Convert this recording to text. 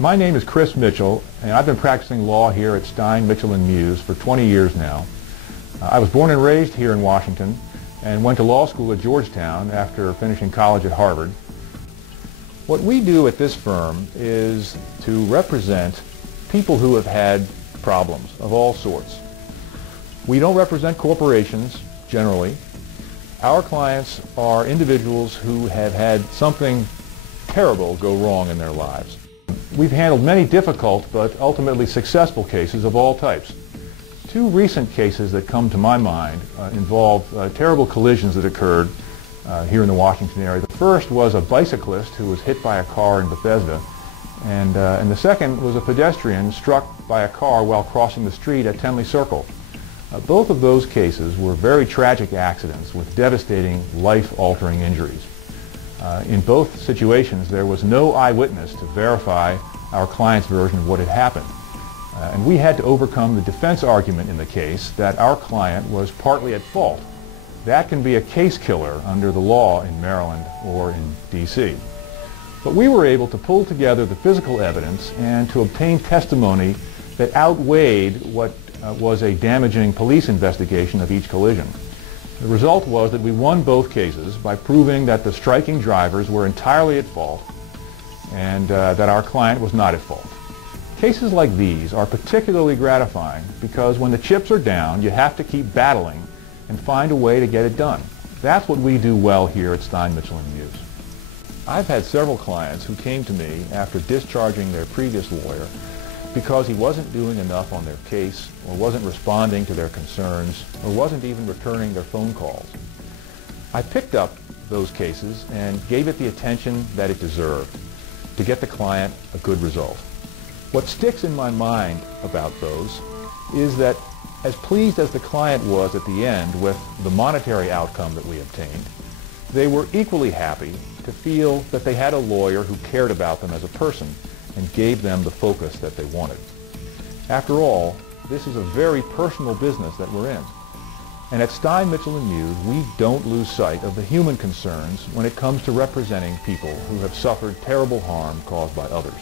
My name is Chris Mitchell, and I've been practicing law here at Stein, Mitchell & Muse for 20 years now. I was born and raised here in Washington and went to law school at Georgetown after finishing college at Harvard. What we do at this firm is to represent people who have had problems of all sorts. We don't represent corporations, generally. Our clients are individuals who have had something terrible go wrong in their lives. We've handled many difficult but ultimately successful cases of all types. Two recent cases that come to my mind involve terrible collisions that occurred here in the Washington area. The first was a bicyclist who was hit by a car in Bethesda, and the second was a pedestrian struck by a car while crossing the street at Tenley Circle. Both of those cases were very tragic accidents with devastating, life-altering injuries. In both situations, there was no eyewitness to verify our client's version of what had happened. And we had to overcome the defense argument in the case that our client was partly at fault. That can be a case killer under the law in Maryland or in D.C. But we were able to pull together the physical evidence and to obtain testimony that outweighed what was a damaging police investigation of each collision. The result was that we won both cases by proving that the striking drivers were entirely at fault and that our client was not at fault. Cases like these are particularly gratifying because when the chips are down, you have to keep battling and find a way to get it done. That's what we do well here at Stein, Mitchell & Muse. I've had several clients who came to me after discharging their previous lawyer because he wasn't doing enough on their case, or wasn't responding to their concerns, or wasn't even returning their phone calls. I picked up those cases and gave it the attention that it deserved to get the client a good result. What sticks in my mind about those is that as pleased as the client was at the end with the monetary outcome that we obtained, they were equally happy to feel that they had a lawyer who cared about them as a person and gave them the focus that they wanted. After all, this is a very personal business that we're in. And at Stein, Mitchell & Muse, we don't lose sight of the human concerns when it comes to representing people who have suffered terrible harm caused by others.